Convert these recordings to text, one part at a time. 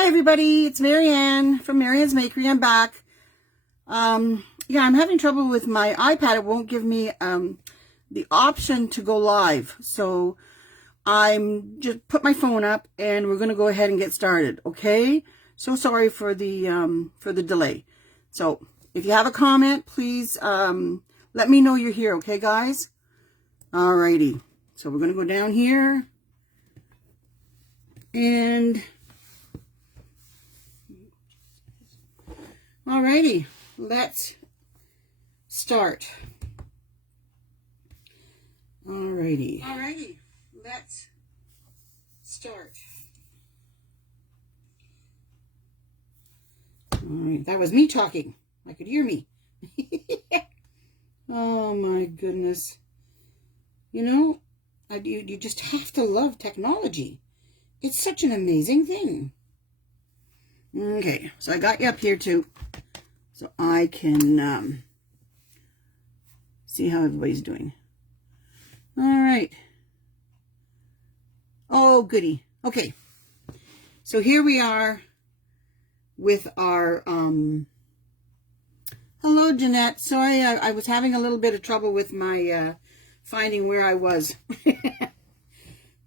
Hi everybody, it's Marianne from Marianne's Makery. I'm back. Yeah, I'm having trouble with my iPad. It won't give me the option to go live. So I'm just put my phone up and we're going to go ahead and get started, okay? So sorry for the delay. So if you have a comment, please let me know you're here, okay guys? Alrighty. So we're going to go down here and alrighty, let's start. Alrighty, let's start. Alright, that was me talking. I could hear me. Oh my goodness. You know, you just have to love technology. It's such an amazing thing. Okay, so I got you up here too, so I can see how everybody's doing. All right. Oh, goody. Okay, so here we are with our, hello, Jeanette. Sorry, I was having a little bit of trouble with my finding where I was.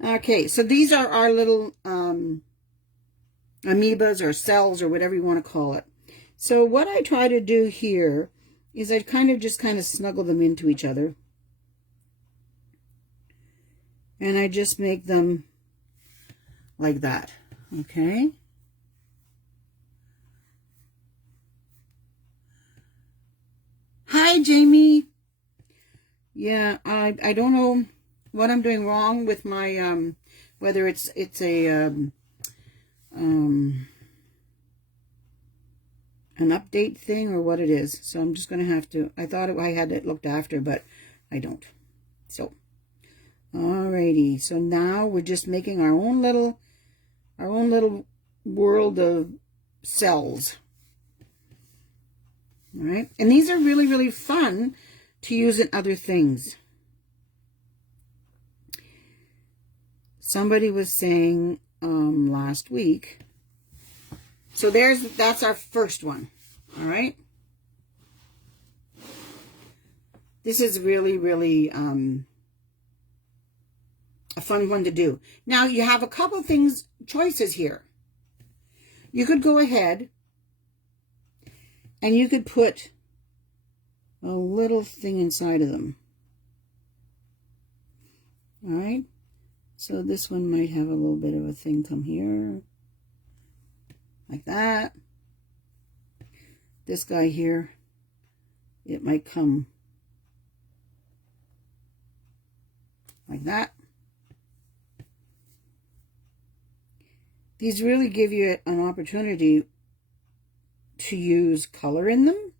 Okay, so these are our little amoebas or cells or whatever you want to call it. So what I try to do here is I kind of snuggle them into each other. And I just make them like that, okay? Hi, Jamie. Yeah, I don't know what I'm doing wrong with my, whether it's a, an update thing or what it is. So I'm just going to have to, I thought I had it looked after, but I don't. So, alrighty. So now we're just making our own little world of cells. All right. And these are really, really fun to use in other things. Somebody was saying last week, so that's our first one. All right. This is really, really a fun one to do. Now you have a couple choices here. You could go ahead and you could put a little thing inside of them. All right. So this one might have a little bit of a thing come here. Like that. This guy here, it might come like that. These really give you an opportunity to use color in them.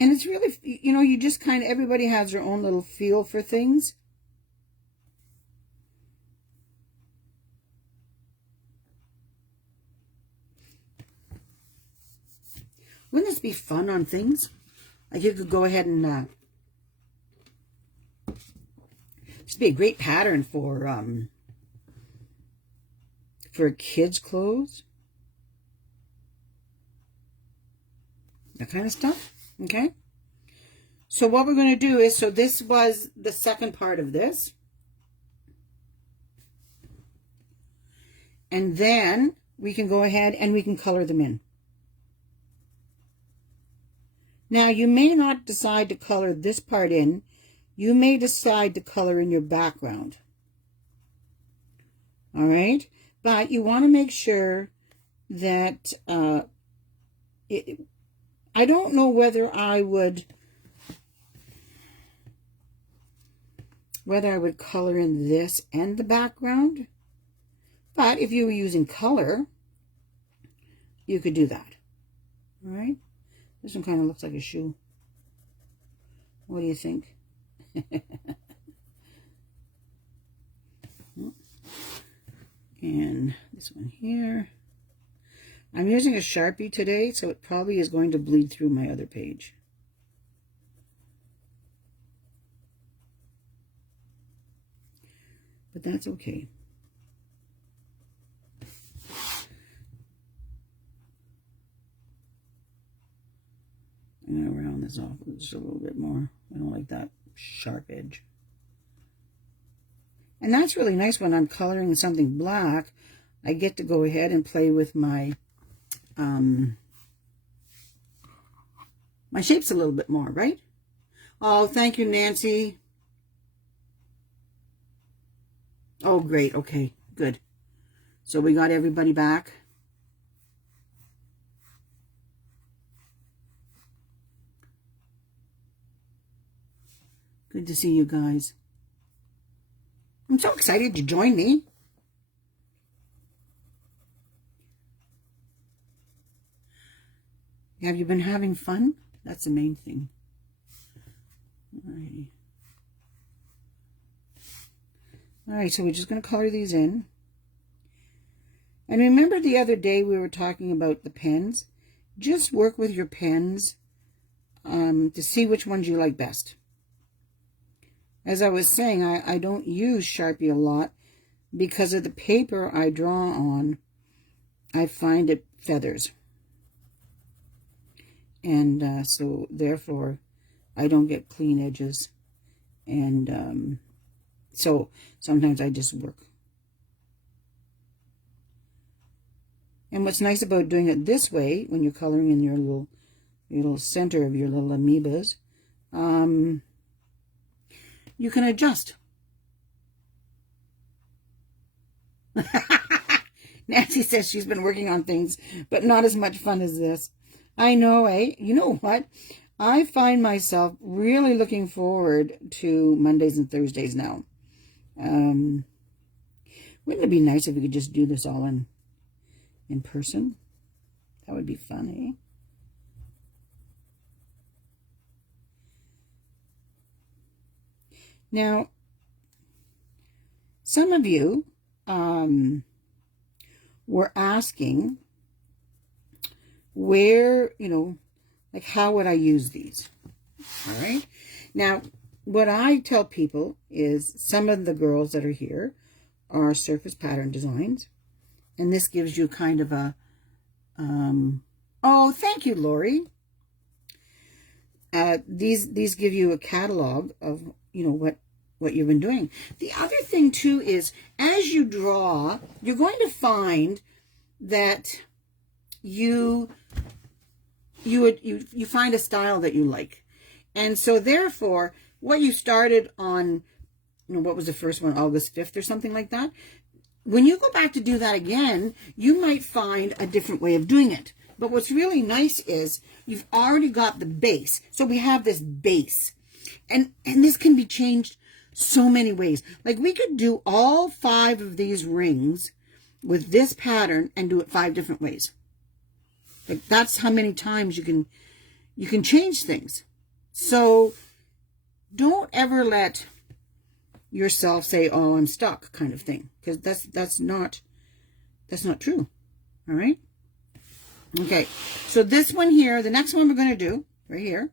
And it's really, you know, you just kind of, everybody has their own little feel for things. Wouldn't this be fun on things? Like you could go ahead and just be a great pattern for kids' clothes. That kind of stuff. Okay. So what we're going to do is, so this was the second part of this. And then we can go ahead and we can color them in. Now, you may not decide to color this part in. You may decide to color in your background. All right? But you want to make sure that I don't know whether I would color in this and the background. But if you were using color, you could do that. All right? This one kind of looks like a shoe. What do you think? And this one here. I'm using a Sharpie today, so it probably is going to bleed through my other page. but that's okay. I'm going to round this off just a little bit more. I don't like that sharp edge. And that's really nice when I'm coloring something black. I get to go ahead and play with my my shapes a little bit more, right? Oh, thank you, Nancy. Oh, great. Okay, good. So we got everybody back. Good to see you guys. I'm so excited to join me. Have you been having fun? That's the main thing. Alrighty. Alright, so we're just going to color these in. And remember the other day we were talking about the pens? Just work with your pens to see which ones you like best. As I was saying, I don't use Sharpie a lot because of the paper I draw on. I find it feathers. And so therefore I don't get clean edges. And so sometimes I just work. And what's nice about doing it this way, when you're coloring in your little center of your little amoebas, you can adjust. Nancy says she's been working on things, but not as much fun as this. I know, eh? You know what? I find myself really looking forward to Mondays and Thursdays now. Wouldn't it be nice if we could just do this all in person? That would be fun, eh? Now, some of you were asking where, like how would I use these? All right. Now, what I tell people is some of the girls that are here are surface pattern designs. And this gives you kind of a, oh, thank you, Lori. These give you a catalog of, what you've been doing. The other thing too is as you draw, you're going to find that you find a style that you like. And so therefore, what you started on, what was the first one, August 5th or something like that, when you go back to do that again, you might find a different way of doing it. But what's really nice is you've already got the base. So we have this base. And this can be changed so many ways. Like we could do all 5 of these rings with this pattern and do it 5 different ways. Like that's how many times you can change things. So don't ever let yourself say, oh, I'm stuck kind of thing. Because that's not true. All right. Okay. So this one here, the next one we're going to do right here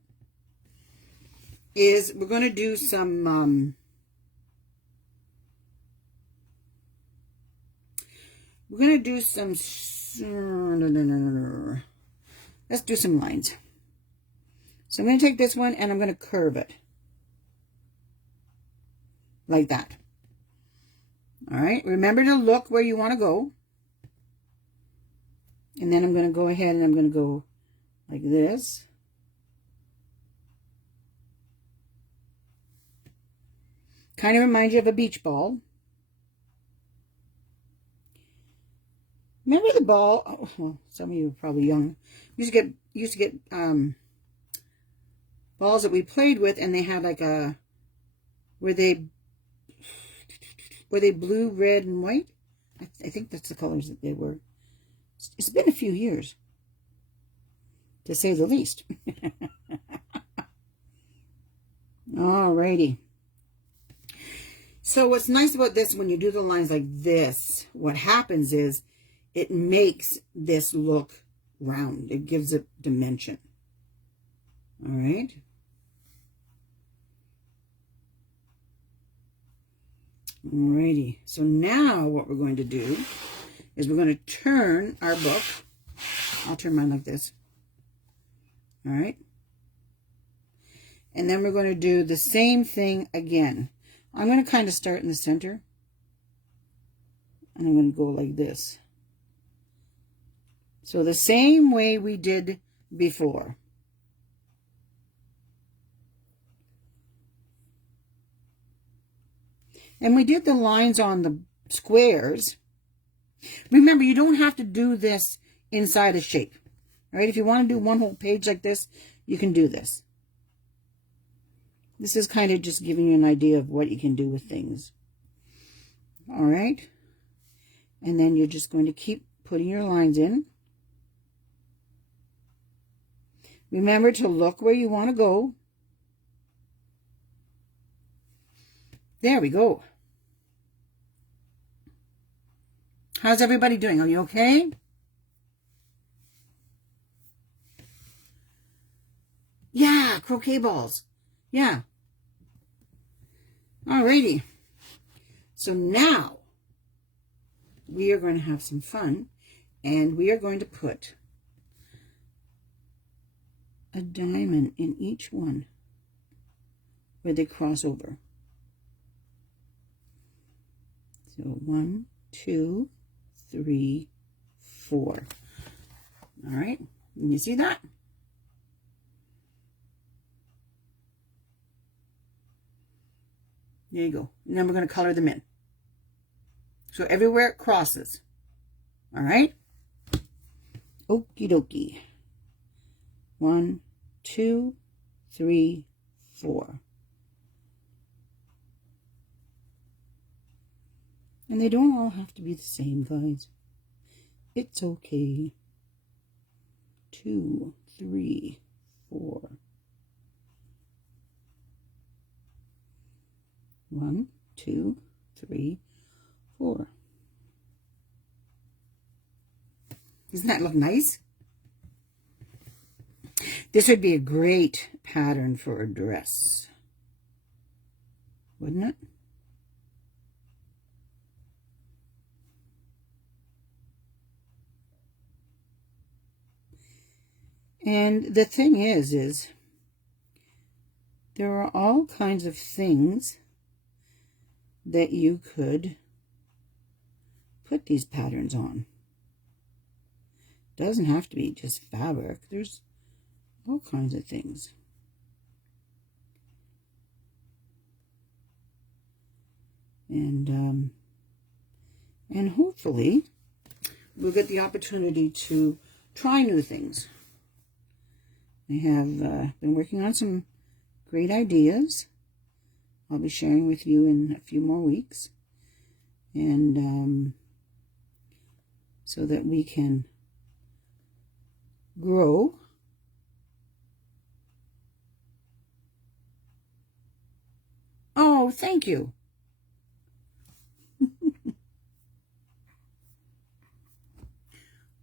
is we're going to do some, let's do some lines. So I'm going to take this one and I'm going to curve it. Like that. All right. Remember to look where you want to go. And then I'm going to go ahead and I'm going to go like this. Kind of reminds you of a beach ball. Remember the ball? Oh, well, some of you are probably young. Used to get balls that we played with, and they had like a were they blue, red, and white? I think that's the colors that they were. It's been a few years, to say the least. Alrighty. So what's nice about this, when you do the lines like this, what happens is it makes this look round. It gives it dimension. All right. Alrighty, so now what we're going to do is we're going to turn our book. I'll turn mine like this. All right. And then we're going to do the same thing again. I'm going to kind of start in the center. And I'm going to go like this. So the same way we did before. And we did the lines on the squares. Remember, you don't have to do this inside a shape. All right, if you want to do one whole page like this, you can do this. This is kind of just giving you an idea of what you can do with things. All right. And then you're just going to keep putting your lines in. Remember to look where you want to go. There we go. How's everybody doing? Are you okay? Yeah, croquet balls. Yeah. Alrighty. So now we are going to have some fun, and we are going to put a diamond in each one where they cross over. So 1, 2, 3, 4. All right. Can you see that? There you go. And then we're going to color them in. So everywhere it crosses. All right. Okie dokie. 1, 2, 3, 4. And they don't all have to be the same, guys. It's okay. 2, 3, 4. 1, 2, 3, 4. Doesn't that look nice? This would be a great pattern for a dress, wouldn't it? And the thing is there are all kinds of things that you could put these patterns on. Doesn't have to be just fabric. There's all kinds of things. And hopefully we'll get the opportunity to try new things. I have been working on some great ideas. I'll be sharing with you in a few more weeks. And so that we can grow. Oh, thank you.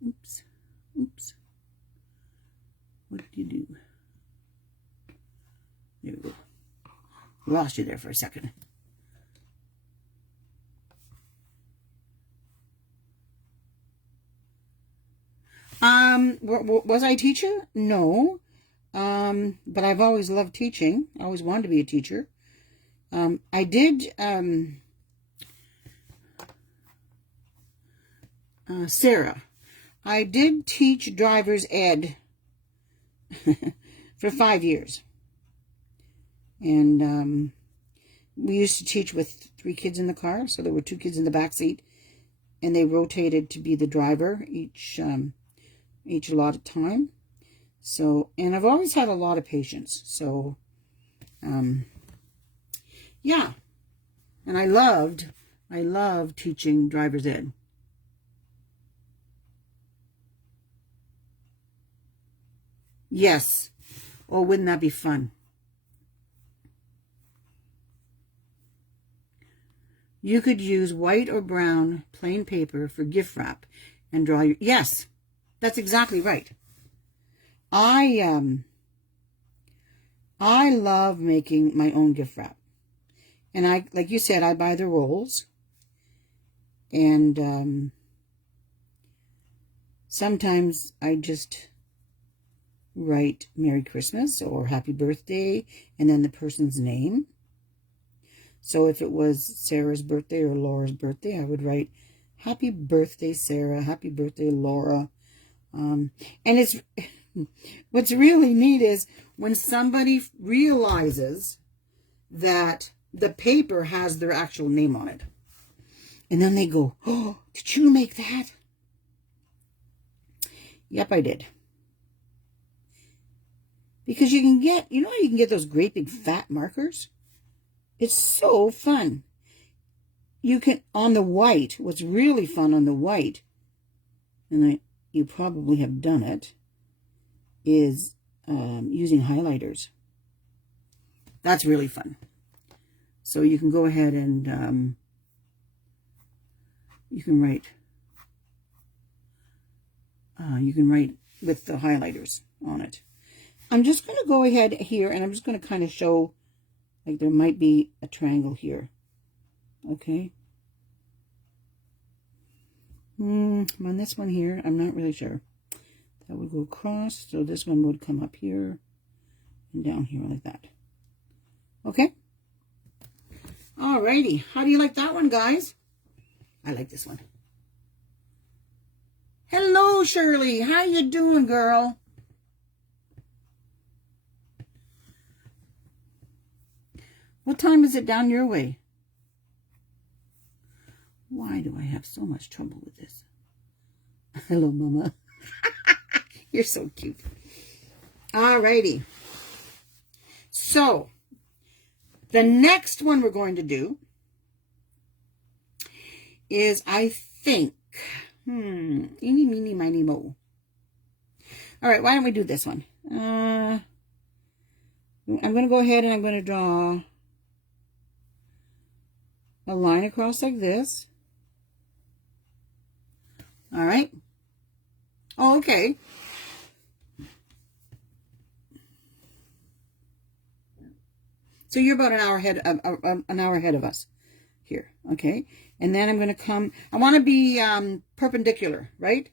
Oops. Oops. What did you do? There we go. Lost you there for a second. Was I a teacher? No. But I've always loved teaching. I always wanted to be a teacher. I did, Sarah, I did teach driver's ed for 5 years. And we used to teach with 3 kids in the car. So there were 2 kids in the back seat, and they rotated to be the driver each allotted time. So, and I've always had a lot of patience. So, yeah. And I loved teaching driver's ed. Yes. Oh, wouldn't that be fun? You could use white or brown plain paper for gift wrap and draw your... Yes, that's exactly right. I love making my own gift wrap. And I, like you said, I buy the rolls. And sometimes I just write Merry Christmas or Happy Birthday and then the person's name. So if it was Sarah's birthday or Laura's birthday, I would write Happy Birthday, Sarah. Happy Birthday, Laura. And it's what's really neat is when somebody realizes that the paper has their actual name on it. And then they go, oh, did you make that? Yep, I did. Because you can get, you know, you can get those great big fat markers. It's so fun. You can, on the white, what's really fun on the white, and you probably have done it, is using highlighters. That's really fun. So you can go ahead and you can write with the highlighters on it. I'm just going to go ahead here and I'm just going to kind of show, like there might be a triangle here. Okay. On this one here, I'm not really sure. That would go across, so this one would come up here and down here like that. Okay. Alrighty. How do you like that one, guys? I like this one. Hello, Shirley. How you doing, girl? What time is it down your way? Why do I have so much trouble with this? Hello, Mama. You're so cute. Alrighty. So, the next one we're going to do is, I think, eeny, meeny, miny, mo. All right, why don't we do this one? I'm going to go ahead and I'm going to draw a line across like this. All right. Oh, okay. So you're about an hour ahead of us here. Okay. And then I'm going to come, I want to be perpendicular, right?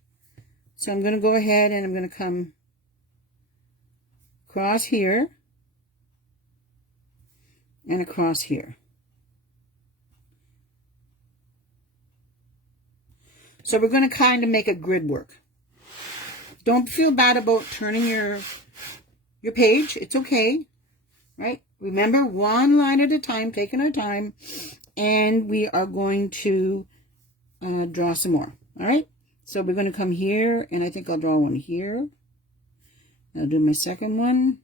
So I'm going to go ahead and I'm going to come across here and across here. So we're going to kind of make a grid work. Don't feel bad about turning your page. It's okay, right? Remember, one line at a time, taking our time, and we are going to draw some more, all right? So we're going to come here, and I think I'll draw one here. I'll do my second one.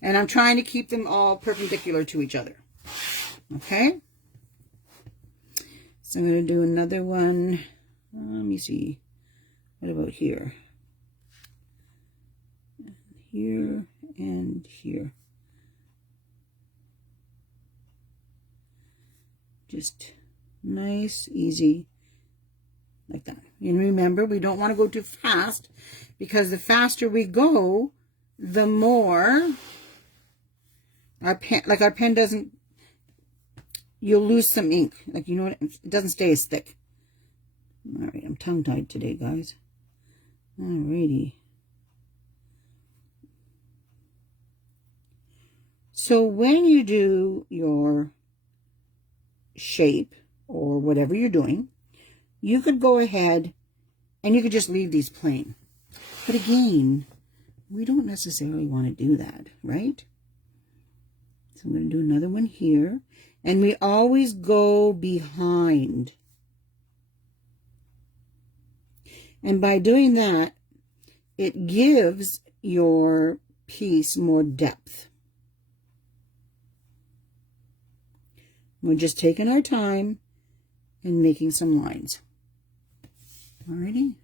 And I'm trying to keep them all perpendicular to each other. Okay, so I'm going to do another one. Let me see. What about here? Here and here. Just nice, easy, like that. And remember, we don't want to go too fast because the faster we go, the more our pen doesn't. You'll lose some ink. Like, you know what? It doesn't stay as thick. All right, I'm tongue-tied today, guys. Alrighty. So when you do your shape or whatever you're doing, you could go ahead and you could just leave these plain. But again, we don't necessarily want to do that, right? So I'm going to do another one here. And we always go behind. And by doing that, it gives your piece more depth. We're just taking our time and making some lines. Alrighty.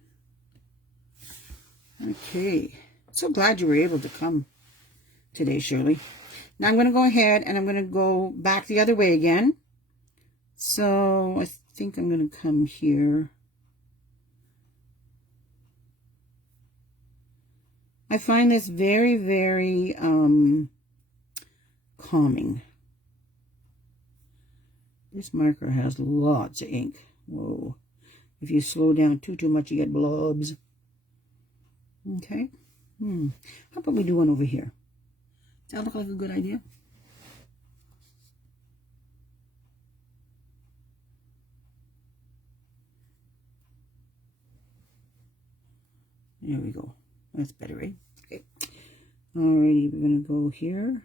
Okay. So glad you were able to come today, Shirley. Now I'm going to go ahead and I'm going to go back the other way again. So I think I'm going to come here. I find this very, very calming. This marker has lots of ink. Whoa. If you slow down too much, you get blobs. Okay. How about we do one over here? Does that look like a good idea? There we go. That's better, right? Okay. Alrighty, we're going to go here.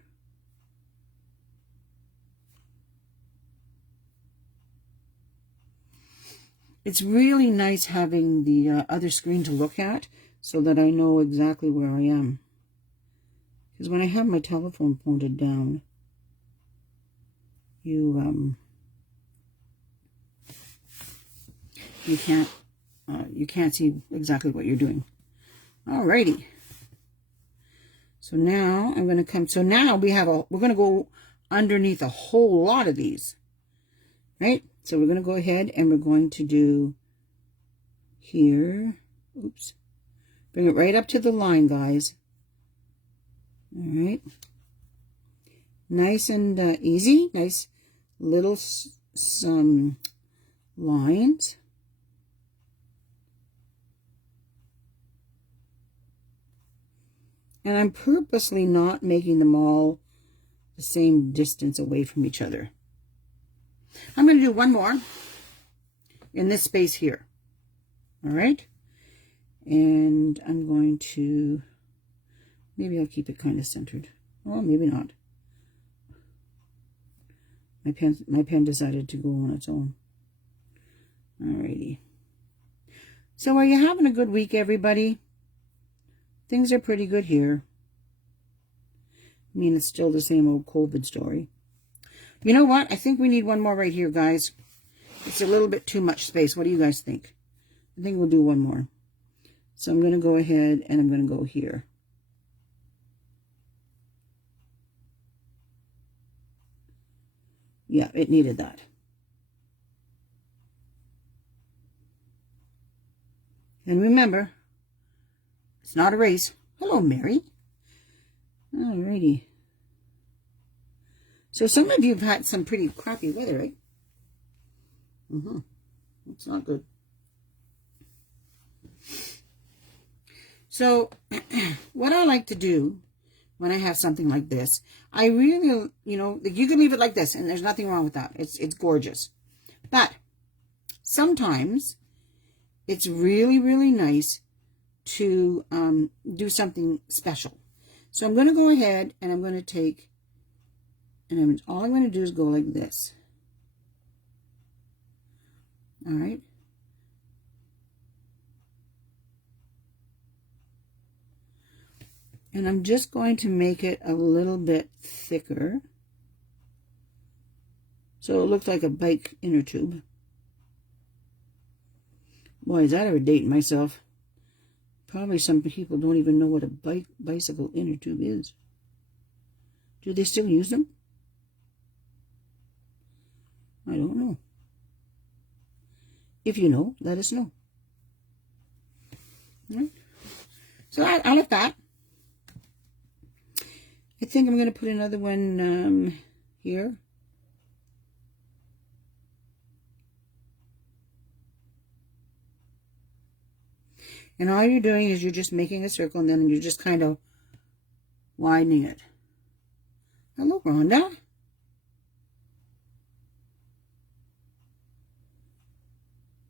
It's really nice having the other screen to look at so that I know exactly where I am. Because when I have my telephone pointed down, you can't see exactly what you're doing. Alrighty. So now I'm going to come. So now we're going to go underneath a whole lot of these, right? So we're going to go ahead and we're going to do here. Oops. Bring it right up to the line, guys. All right. Nice and easy. Nice little some lines. And I'm purposely not making them all the same distance away from each other. I'm going to do one more in this space here. All right. And I'm going to, maybe I'll keep it kind of centered. Oh, maybe not. My pen decided to go on its own. Alrighty. So are you having a good week, everybody? Things are pretty good here. I mean, it's still the same old COVID story. You know what? I think we need one more right here, guys. It's a little bit too much space. What do you guys think? I think we'll do one more. So I'm going to go ahead and I'm going to go here. Yeah, it needed that. And remember, it's not a race. Hello, Mary. Alrighty. So some of you have had some pretty crappy weather, right? It's not good. So what I like to do when I have something like this, I really, you can leave it like this and there's nothing wrong with that. It's gorgeous. But sometimes it's really, really nice to do something special. So I'm going to go ahead and I'm going to take, and all I'm going to do is go like this. All right. And I'm just going to make it a little bit thicker. So it looks like a bike inner tube. Boy, is that ever dating myself. Probably some people don't even know what a bicycle inner tube is. Do they still use them? I don't know. If you know, let us know. All right. So I like that. I think I'm going to put another one here. And all you're doing is you're just making a circle and then you're just kind of widening it. Hello, Rhonda.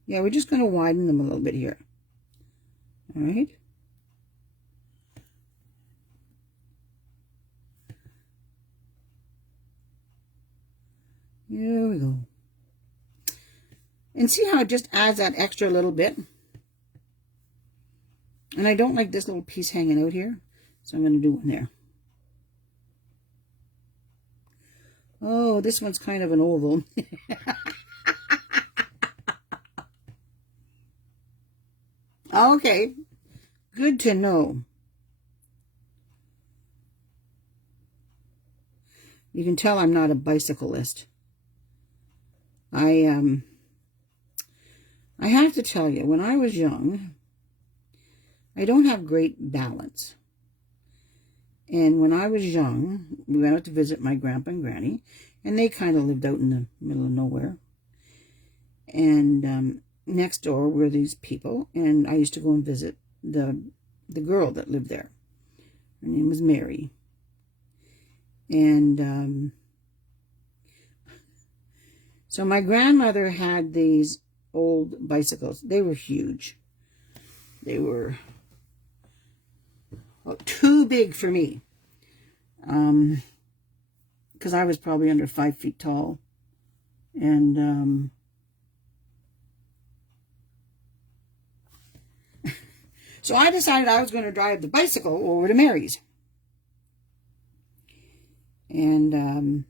Yeah, we're just going to widen them a little bit here. All right. Here we go. And see how it just adds that extra little bit? And I don't like this little piece hanging out here, so I'm going to do one there. Oh, this one's kind of an oval. Okay, good to know. You can tell I'm not a bicyclist. I have to tell you, when I was young, I don't have great balance. And when I was young, we went out to visit my grandpa and granny, and they kind of lived out in the middle of nowhere. And next door were these people, and I used to go and visit the girl that lived there. Her name was Mary. And so my grandmother had these old bicycles. They were huge. They were too big for me. Because I was probably under 5 feet tall. And so I decided I was going to drive the bicycle over to Mary's. And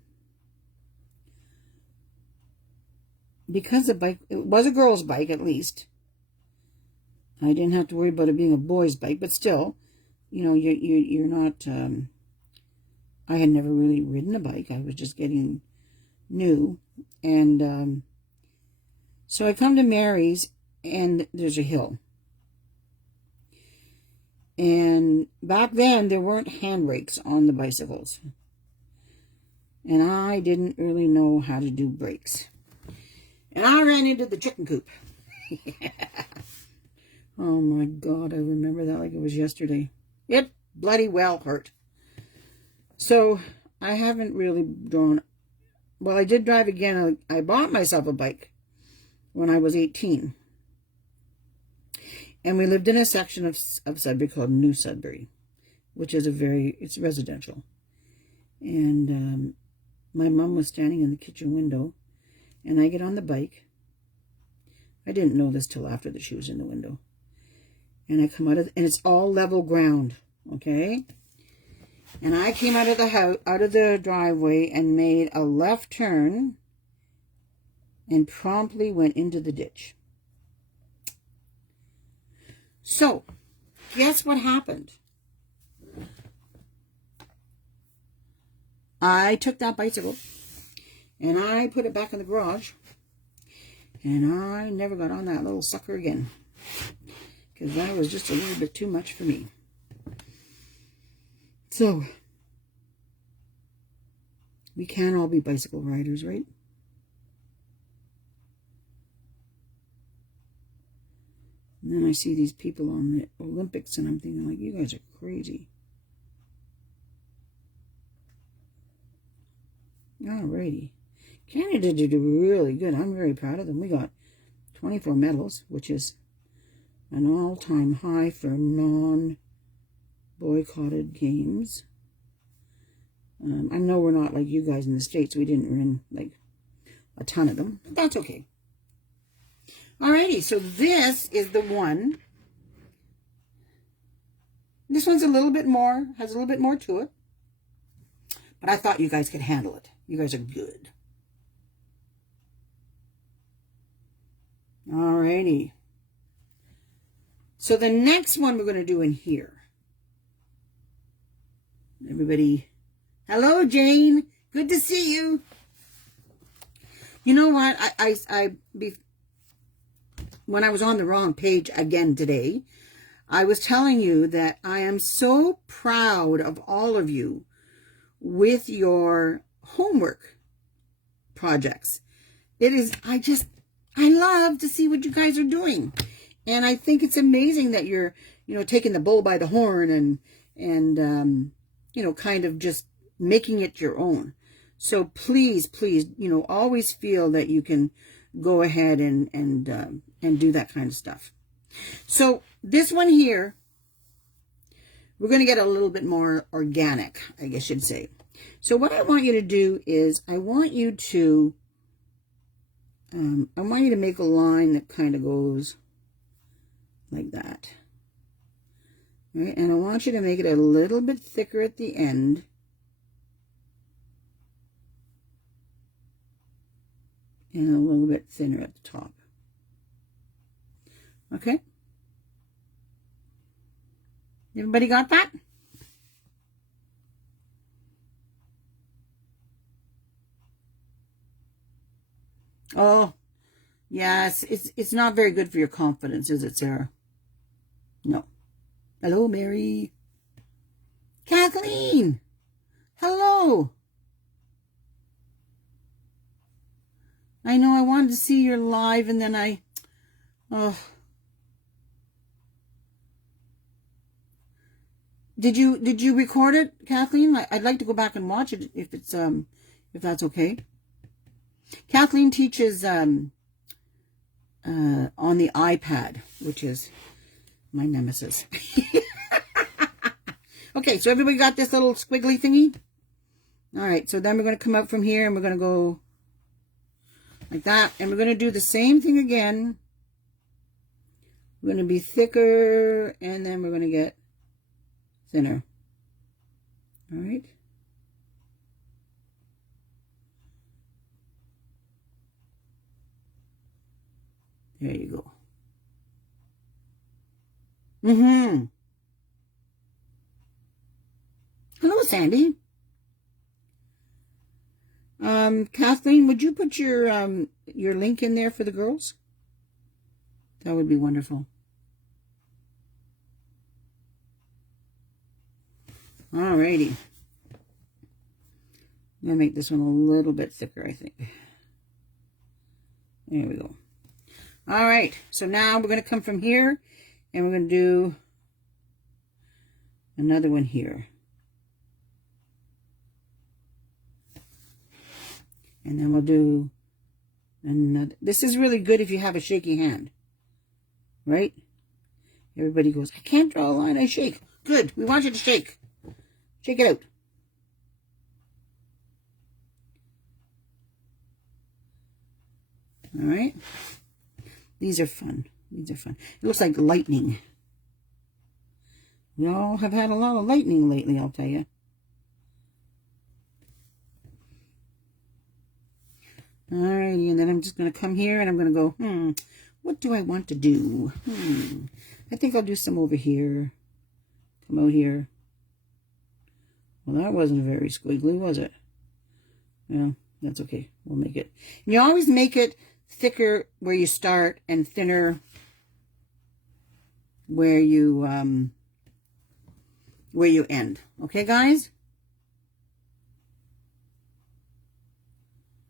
because the bike, it was a girl's bike at least. I didn't have to worry about it being a boy's bike, but still, you know, you're not, I had never really ridden a bike. I was just getting new. And so I come to Mary's, and there's a hill. And back then, there weren't handbrakes on the bicycles. And I didn't really know how to do brakes. And I ran into the chicken coop. Oh my God, I remember that like it was yesterday. It bloody well hurt. So I haven't really drawn. Well, I did drive again. I bought myself a bike when I was 18. And we lived in a section of Sudbury called New Sudbury, which is it's residential. And my mom was standing in the kitchen window, and I get on the bike. I didn't know this till after that she was in the window. And I come out of, and it's all level ground, okay? And I came out of the house, out of the driveway, and made a left turn, and promptly went into the ditch. So, guess what happened? I took that bicycle, and I put it back in the garage, and I never got on that little sucker again, because that was just a little bit too much for me. So, we can't all be bicycle riders, right? And then I see these people on the Olympics, and I'm thinking, like, you guys are crazy. Alrighty. Canada did really good. I'm very proud of them. We got 24 medals, which is an all-time high for non-boycotted games. I know we're not like you guys in the States. We didn't win, like, a ton of them. But that's okay. Alrighty, so this is the one. This one's a little bit more, has a little bit more to it. But I thought you guys could handle it. You guys are good. Alrighty. So the next one we're going to do in here. Everybody, hello Jane. Good to see you. You know what? When I was on the wrong page again today, I was telling you that I am so proud of all of you with your homework projects. It is, I love to see what you guys are doing. And I think it's amazing that you're, taking the bull by the horn and kind of just making it your own. So please, always feel that you can go ahead and do that kind of stuff. So this one here, we're going to get a little bit more organic, I guess you'd say. So what I want you to do is I want you to make a line that kind of goes like that. Right? And I want you to make it a little bit thicker at the end. And a little bit thinner at the top. Okay? Everybody got that? Oh, yes. It's not very good for your confidence, is it, Sarah? No. Hello, Mary. Kathleen, hello. I know I wanted to see your live and then oh. Did you record it, Kathleen? I'd like to go back and watch it if it's if that's okay. Kathleen teaches on the iPad, which is my nemesis. Okay, so everybody got this little squiggly thingy? All right, so then we're going to come out from here and we're going to go like that. And we're going to do the same thing again. We're going to be thicker and then we're going to get thinner. All right. There you go. Hello, Sandy. Kathleen, would you put your link in there for the girls? That would be wonderful. Alrighty. I'm gonna make this one a little bit thicker, I think. There we go. All right, so now we're going to come from here and we're going to do another one here. And then we'll do another. This is really good if you have a shaky hand, right? Everybody goes, I can't draw a line, I shake. Good, we want you to shake. Shake it out. All right. These are fun. These are fun. It looks like lightning. We all have had a lot of lightning lately, I'll tell you. Alrighty, and then I'm just going to come here and I'm going to go, what do I want to do? I think I'll do some over here. Come out here. Well, that wasn't very squiggly, was it? Yeah, that's okay. We'll make it. And you always make it thicker where you start and thinner where you end. Okay, guys?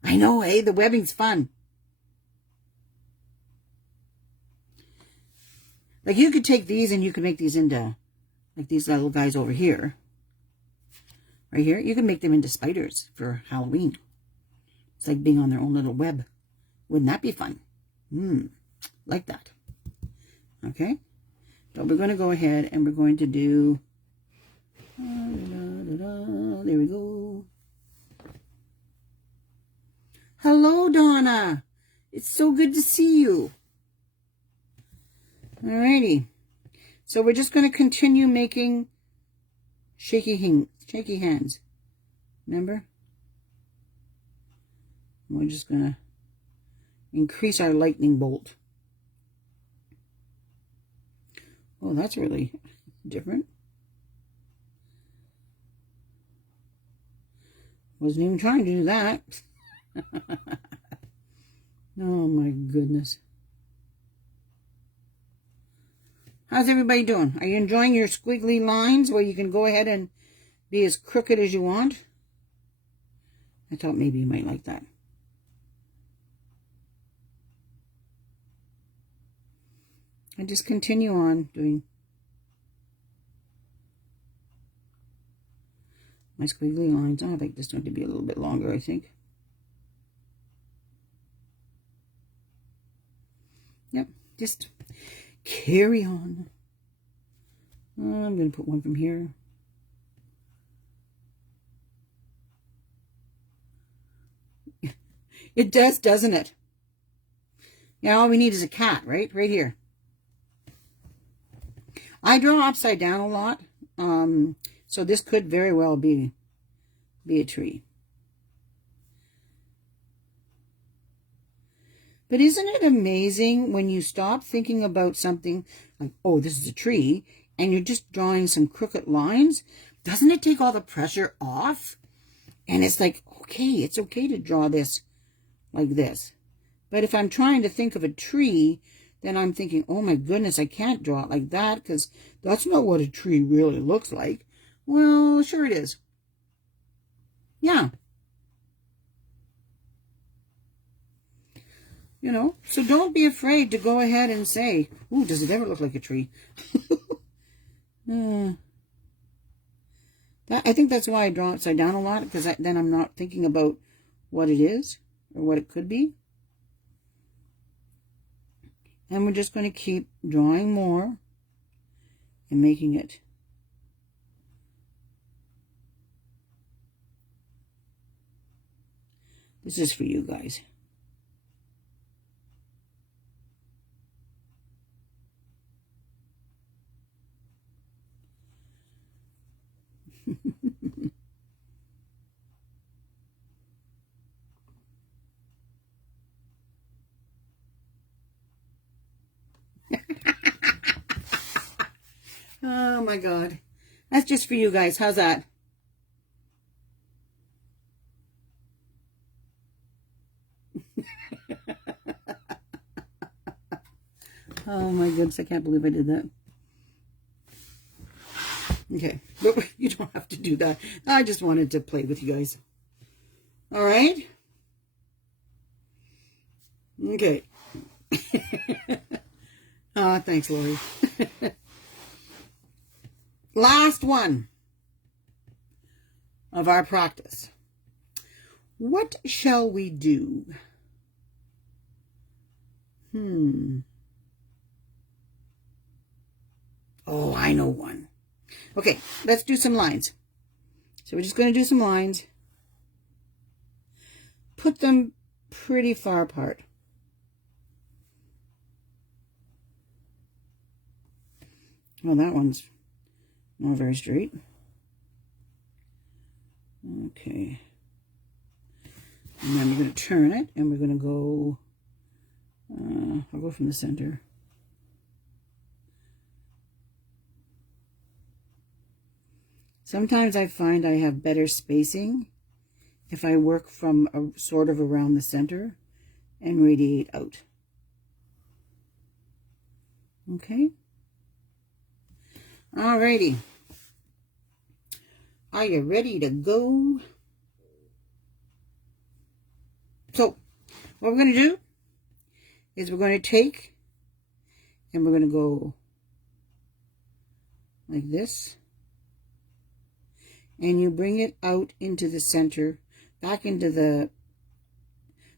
I know, eh? The webbing's fun. Like you could take these and you could make these into like these little guys over here. Right here. You can make them into spiders for Halloween. It's like being on their own little web. Wouldn't that be fun? Like that. Okay. But we're going to go ahead and we're going to do... There we go. Hello, Donna. It's so good to see you. Alrighty. So we're just going to continue making shaky hands. Remember? We're just going to increase our lightning bolt. Oh, that's really different. Wasn't even trying to do that. Oh my goodness. How's everybody doing? Are you enjoying your squiggly lines where you can go ahead and be as crooked as you want? I thought maybe you might like that. And just continue on doing my squiggly lines. I'll make this one to be a little bit longer, I think. Yep, just carry on. I'm going to put one from here. It does, doesn't it? Yeah, all we need is a cat, right? Right here. I draw upside down a lot, so this could very well be a tree. But isn't it amazing when you stop thinking about something like, oh, this is a tree, and you're just drawing some crooked lines? Doesn't it take all the pressure off? And it's like, okay, it's okay to draw this like this. But if I'm trying to think of a tree, then I'm thinking, oh my goodness, I can't draw it like that because that's not what a tree really looks like. Well, sure it is. Yeah. You know, so don't be afraid to go ahead and say, ooh, does it ever look like a tree? I think that's why I draw upside down a lot, because then I'm not thinking about what it is or what it could be. And we're just going to keep drawing more and making it. This is for you guys. Oh my God. That's just for you guys. How's that? Oh my goodness, I can't believe I did that. Okay, but you don't have to do that. I just wanted to play with you guys. All right? Okay. Thanks, Lori. Last one of our practice. What shall we do? Oh, I know one. Okay, let's do some lines. So we're just going to do some lines. Put them pretty far apart. Well, that one's not very straight. Okay. And then we're going to turn it, and we're going to go, I'll go from the center. Sometimes I find I have better spacing if I work from sort of around the center and radiate out. Okay. Alrighty. Are you ready to go? So, what we're going to do is we're going to take and we're going to go like this. And you bring it out into the center, back into the,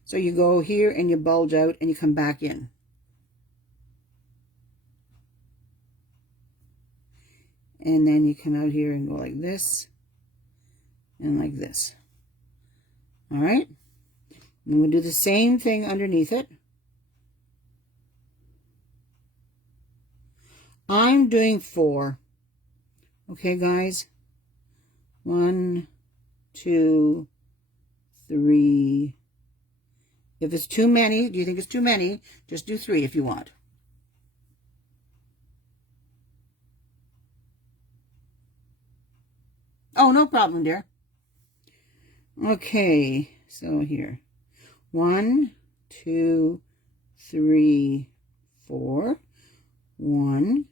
so you go here and you bulge out and you come back in. And then you come out here and go like this and like this. All right? And we'll do the same thing underneath it. I'm doing 4. Okay, guys? 1, 2, 3. If it's too many, do you think it's too many? Just do 3 if you want. Oh, no problem, dear. Okay, so here. 1, 2, 3, 4. 1,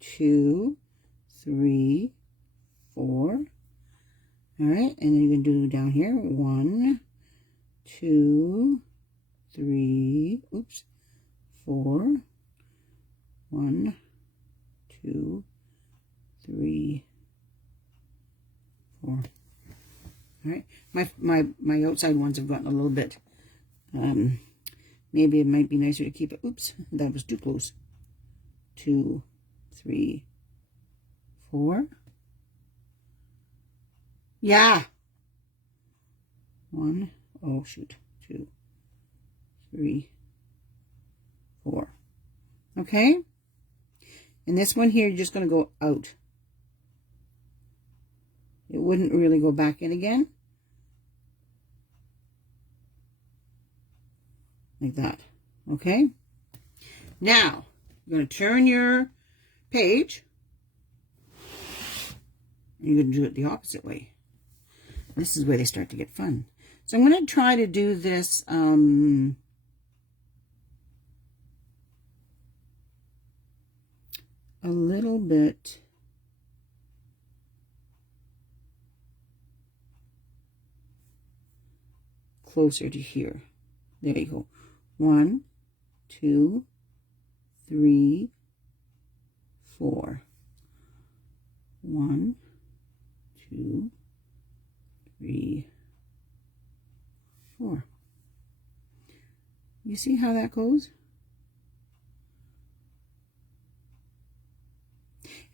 2, 3, 4. All right, and then you can do down here 1, 2, 3, oops, 4, 1, 2, 3, 4. All right, my outside ones have gotten a little bit. Maybe it might be nicer to keep it. Oops, that was too close. 2, 3, 4. Yeah. 1, oh shoot, 2, 3, 4. Okay. And this one here, you're just going to go out. It wouldn't really go back in again. Like that. Okay. Now, you're going to turn your page. You're going to do it the opposite way. This is where they start to get fun. So I'm going to try to do this a little bit closer to here. There you go. 1, 2, 3, 4. 1, 2, 3, 4. You see how that goes?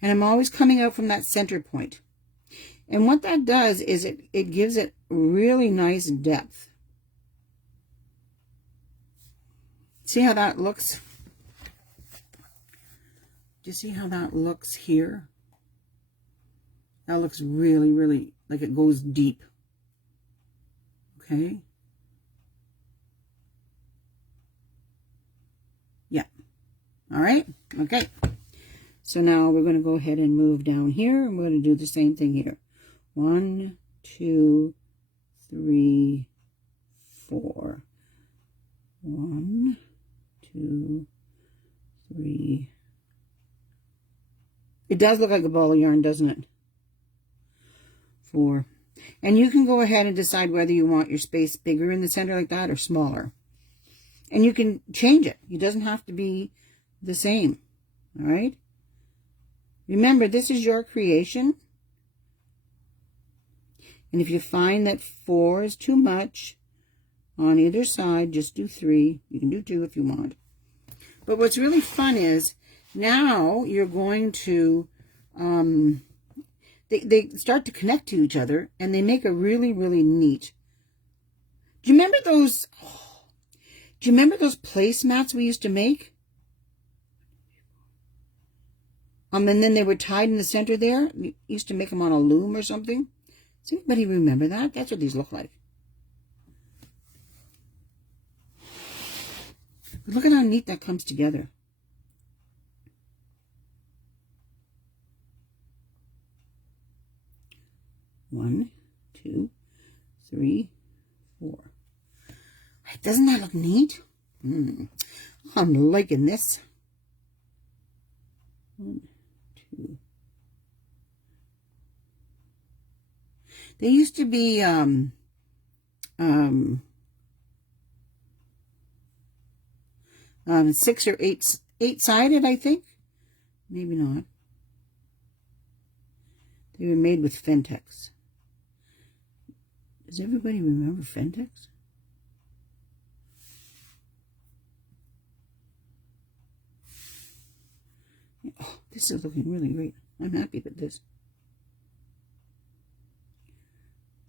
And I'm always coming out from that center point. And what that does is it gives it really nice depth. See how that looks? Do you see how that looks here? That looks really, really like it goes deep. Okay? Yeah. All right? Okay. So now we're going to go ahead and move down here, and we're going to do the same thing here. 1, 2, 3, 4. 1, 2, 3. It does look like a ball of yarn, doesn't it? 4. And you can go ahead and decide whether you want your space bigger in the center like that or smaller. And you can change it. It doesn't have to be the same. All right? Remember, this is your creation. And if you find that 4 is too much on either side, just do 3. You can do 2 if you want. But what's really fun is now you're going to, they start to connect to each other, and they make a really, really neat. Do you remember those, placemats we used to make? And then they were tied in the center there. We used to make them on a loom or something. Does anybody remember that? That's what these look like. But look at how neat that comes together. One, 2, 3, 4. Doesn't that look neat? I'm liking this. 1, 2. They used to be 6 or 8-sided, I think. Maybe not. They were made with Fentex. Does everybody remember Fentex? Oh, this is looking really great. I'm happy with this.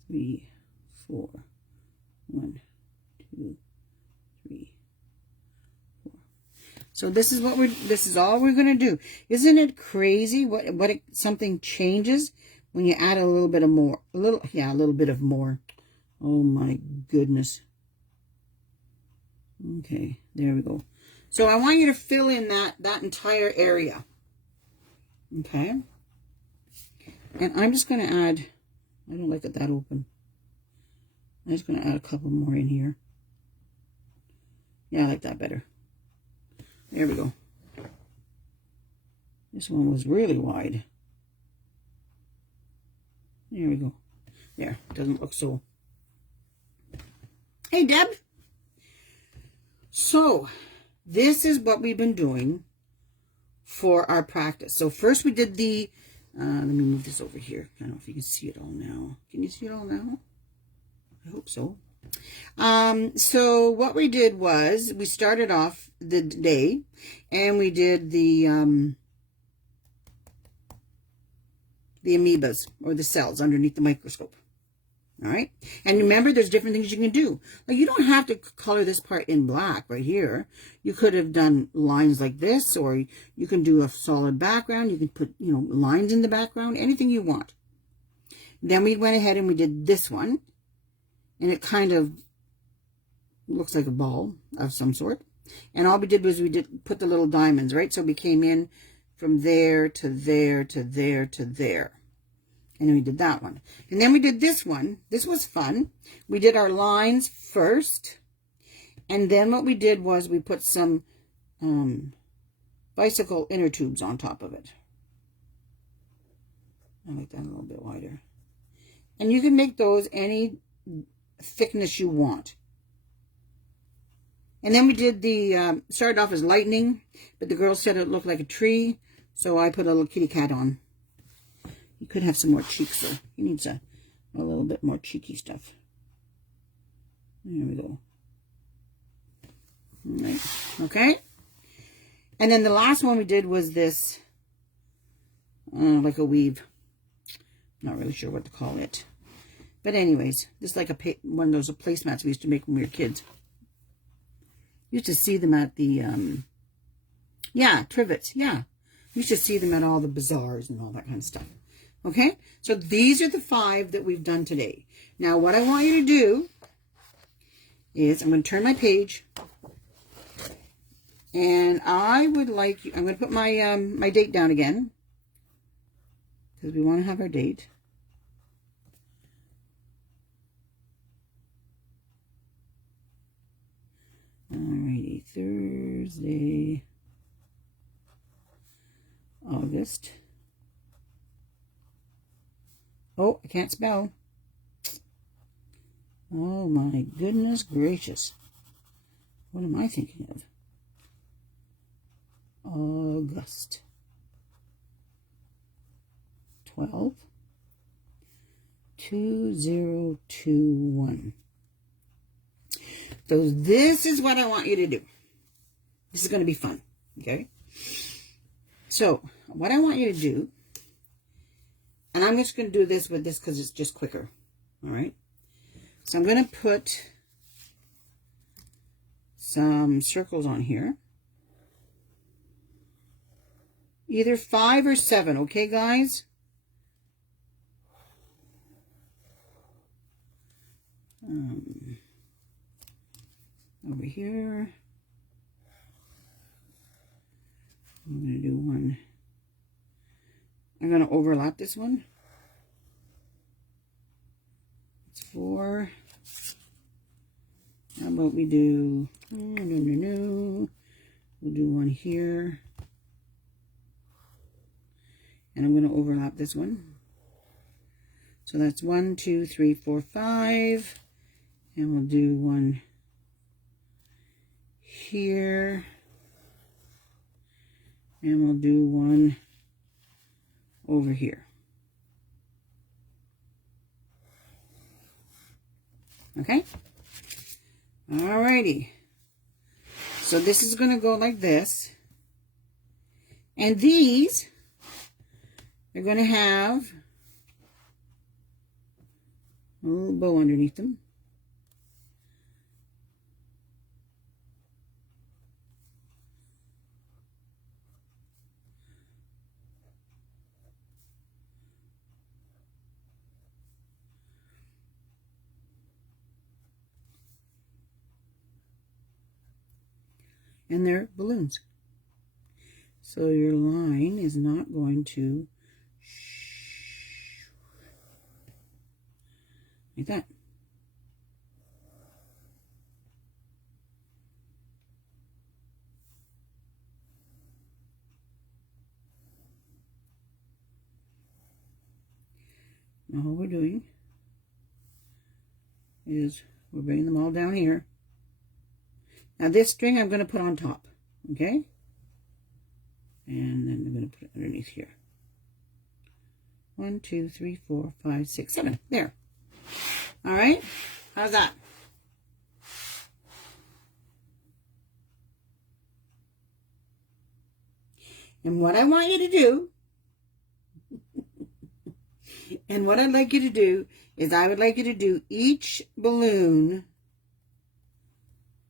3, 4. 1, 2, 3, 4. So this is all we're going to do. Isn't it crazy something changes when you add a little bit of more? A little bit of more. Oh my goodness. Okay, there we go. So I want you to fill in that entire area. Okay? And I'm just going to add, I don't like it that open. I'm just going to add a couple more in here. Yeah, I like that better. There we go. This one was really wide. There we go. There, doesn't look so. Hey, Deb. So, this is what we've been doing for our practice. So first we did the, let me move this over here. I don't know if you can see it all now. Can you see it all now? I hope so. So what we did was we started off the day and we did the amoebas or the cells underneath the microscope. All right. And remember, there's different things you can do. Like, you don't have to color this part in black right here. You could have done lines like this, or you can do a solid background. You can put, lines in the background, anything you want. Then we went ahead and we did this one. And it kind of looks like a ball of some sort. And all we did was put the little diamonds, right? So we came in from there to there to there to there. And then we did that one. And then we did this one. This was fun. We did our lines first. And then what we did was we put some bicycle inner tubes on top of it. I like that a little bit wider. And you can make those any thickness you want. And then we did the, started off as lightning, but the girls said it looked like a tree, so I put a little kitty cat on. He could have some more cheeks, though. He needs a little bit more cheeky stuff. There we go. All right. Okay. And then the last one we did was this, like a weave. Not really sure what to call it. But anyways, just like one of those placemats we used to make when we were kids. Used to see them at the, trivets, yeah. Used to see them at all the bazaars and all that kind of stuff. Okay, so these are the 5 that we've done today. Now, what I want you to do is, I'm going to turn my page, and I would like you, I'm going to put my, my date down again, because we want to have our date. Alrighty, Thursday, August. Oh, I can't spell. Oh my goodness gracious. What am I thinking of? August 12, 2021. So this is what I want you to do. This is going to be fun, okay? So what I want you to do, and I'm just going to do this with this because it's just quicker, all right? So I'm going to put some circles on here. Either 5 or 7, okay, guys? Over here. I'm going to do one. I'm going to overlap this one. It's 4. How about we do, we'll do one here. And I'm going to overlap this one. So that's 1, 2, 3, 4, 5. And we'll do one here. And we'll do one over here. Okay? Alrighty. So this is going to go like this. And these, they're going to have a little bow underneath them. And they're balloons. So your line is not going to like that. Now what we're doing is we're bringing them all down here. Now this string I'm going to put on top, okay? And then I'm going to put it underneath here. 1, 2, 3, 4, 5, 6, 7. There. All right. How's that? And what I want you to do, and what I'd like you to do is I would like you to do each balloon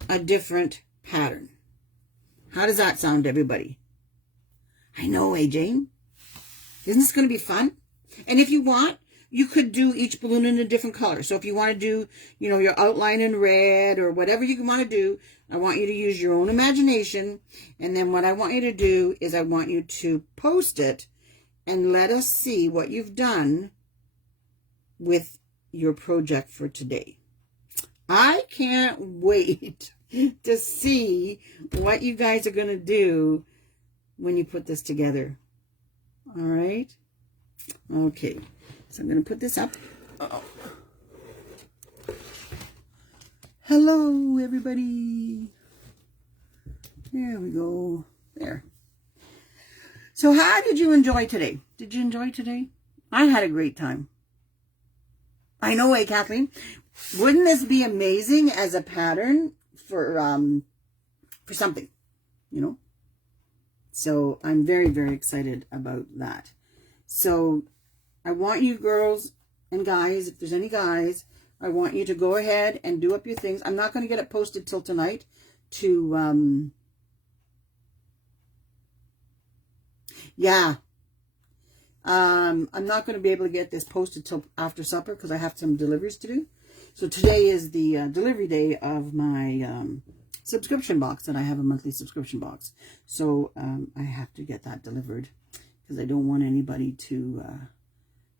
a different pattern. How does that sound to everybody? I know, Jane. Isn't this going to be fun? And if you want, you could do each balloon in a different color. So if you want to do, you know, your outline in red or whatever you want to do, I want you to use your own imagination. And then what I want you to do is I want you to post it and let us see what you've done with your project for today. I can't wait to see what you guys are going to do when you put this together. All right? Okay. So I'm going to put this up. Uh-oh. Hello, everybody. There we go. There. So how did you enjoy today? Did you enjoy today? I had a great time. I know, Kathleen. Wouldn't this be amazing as a pattern for something, you know? So I'm very, very excited about that. So I want you girls and guys, if there's any guys, I want you to go ahead and do up your things. I'm not going to get it posted till tonight to, yeah. I'm not going to be able to get this posted till after supper because I have some deliveries to do. So today is the delivery day of my subscription box, and I have a monthly subscription box. So I have to get that delivered because I don't want anybody to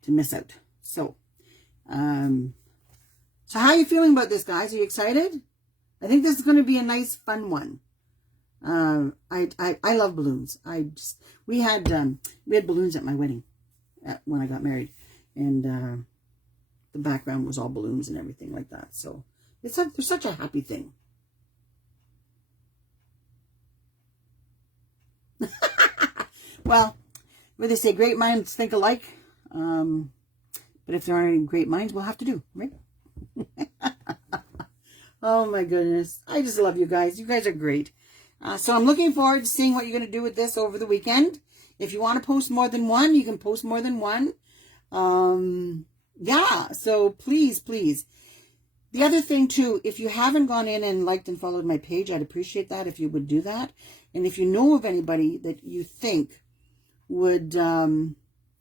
miss out. So, so how are you feeling about this, guys? Are you excited? I think this is going to be a nice, fun one. I love balloons. We had balloons at my wedding when I got married, and the background was all balloons and everything like that. So they're such a happy thing. Well, where they say great minds think alike, but if there aren't any great minds, we'll have to do, right? Oh my goodness. I just love you guys. You guys are great. So I'm looking forward to seeing what you're going to do with this over the weekend. If you want to post more than one, you can post more than one. Yeah, so please, please. The other thing too, if you haven't gone in and liked and followed my page, I'd appreciate that if you would do that. And if you know of anybody that you think would, thank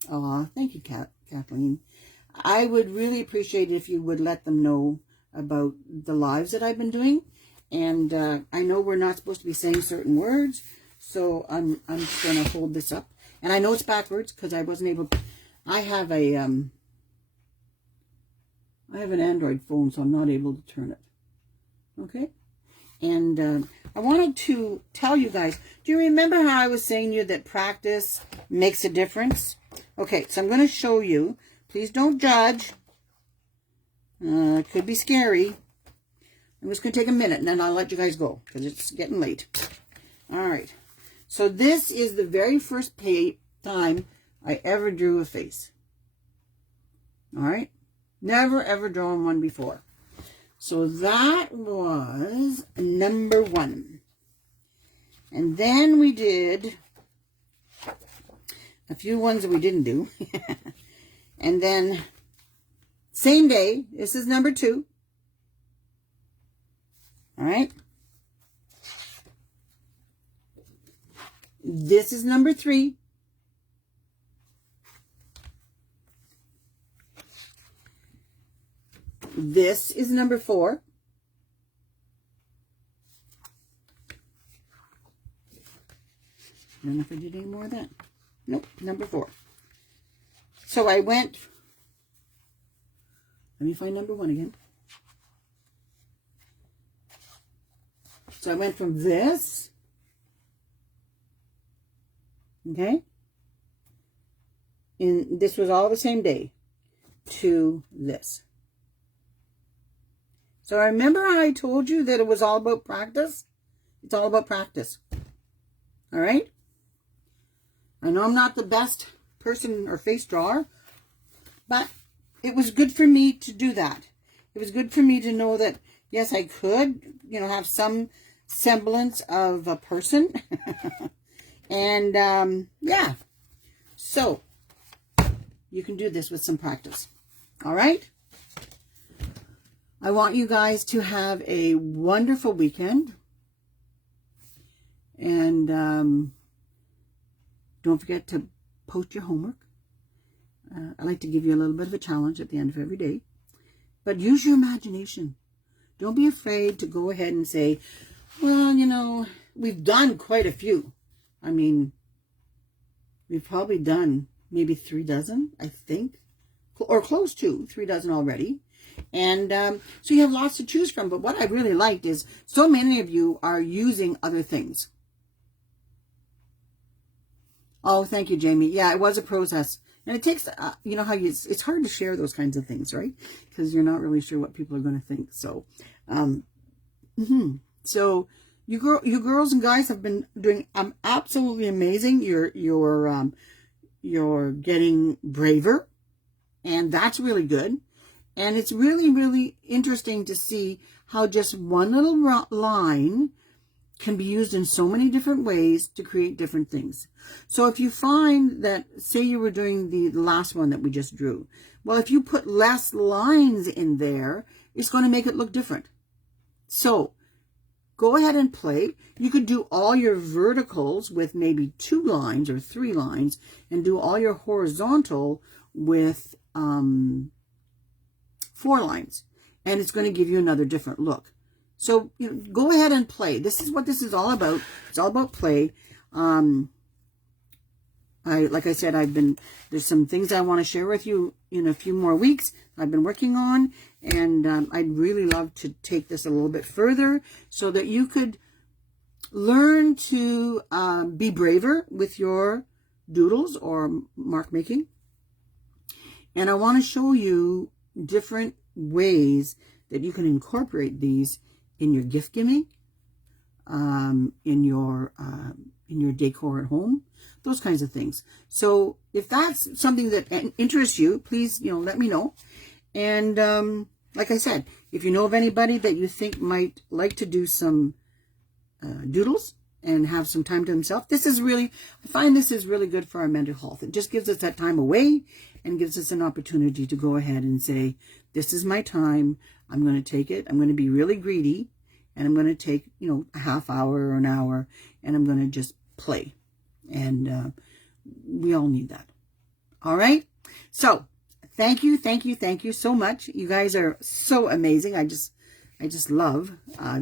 you, Kathleen. I would really appreciate it if you would let them know about the lives that I've been doing. And I know we're not supposed to be saying certain words, so I'm just going to hold this up. And I know it's backwards because I wasn't able to. I have an Android phone, so I'm not able to turn it. Okay? And I wanted to tell you guys, do you remember how I was saying to you that practice makes a difference? Okay, so I'm going to show you. Please don't judge. It could be scary. I'm just going to take a minute and then I'll let you guys go because it's getting late. All right. So this is the very first time I ever drew a face. All right. Never, ever drawn one before. So that was number 1. And then we did a few ones that we didn't do. And then same day, this is number 2. All right. This is number 3. This is number 4. I don't know if I did any more of that. Nope, number 4. So I went, let me find number 1 again. So I went from this, okay, and this was all the same day, to this. So I remember how I told you that it was all about practice? It's all about practice. All right? I know I'm not the best person or face drawer, but it was good for me to do that. It was good for me to know that, yes, I could, have some semblance of a person. And, yeah. So, you can do this with some practice. All right? I want you guys to have a wonderful weekend. And don't forget to post your homework. I like to give you a little bit of a challenge at the end of every day. But use your imagination. Don't be afraid to go ahead and say, well, we've done quite a few. I mean, we've probably done maybe 3 dozen, I think. Or close to 3 dozen already. And so you have lots to choose from. But what I really liked is so many of you are using other things. Oh, thank you, Jamie. Yeah, it was a process. And it takes, you know how it's hard to share those kinds of things, right? Because you're not really sure what people are going to think. So, So you girls and guys have been doing absolutely amazing. You're getting braver, and that's really good. And it's really, really interesting to see how just one little line can be used in so many different ways to create different things. So if you find that, say you were doing the last one that we just drew, well, if you put less lines in there, it's going to make it look different. So go ahead and play. You could do all your verticals with maybe 2 lines or 3 lines, and do all your horizontal with 4 lines. And it's going to give you another different look. So go ahead and play. This is what this is all about. It's all about play. Like I said, there's some things I want to share with you in a few more weeks I've been working on, and I'd really love to take this a little bit further so that you could learn to be braver with your doodles or mark making. And I want to show you different ways that you can incorporate these in your gift giving, in your decor at home, those kinds of things. So if that's something that interests you, please, let me know. And like I said, if you know of anybody that you think might like to do some doodles and have some time to himself, I find this is really good for our mental health. It just gives us that time away and gives us an opportunity to go ahead and say, this is my time. I'm going to take it. I'm going to be really greedy, and I'm going to take, a half hour or an hour, and I'm going to just play. And we all need that. All right. So thank you so much. You guys are so amazing. I just love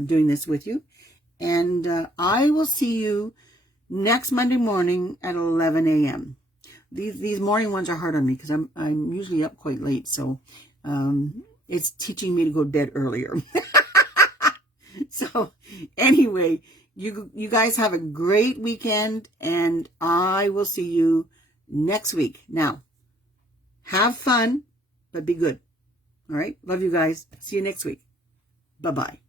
doing this with you. And I will see you next Monday morning at 11 a.m. These morning ones are hard on me because I'm usually up quite late. So it's teaching me to go to bed earlier. So anyway, you guys have a great weekend, and I will see you next week. Now, have fun, but be good. All right? Love you guys. See you next week. Bye-bye.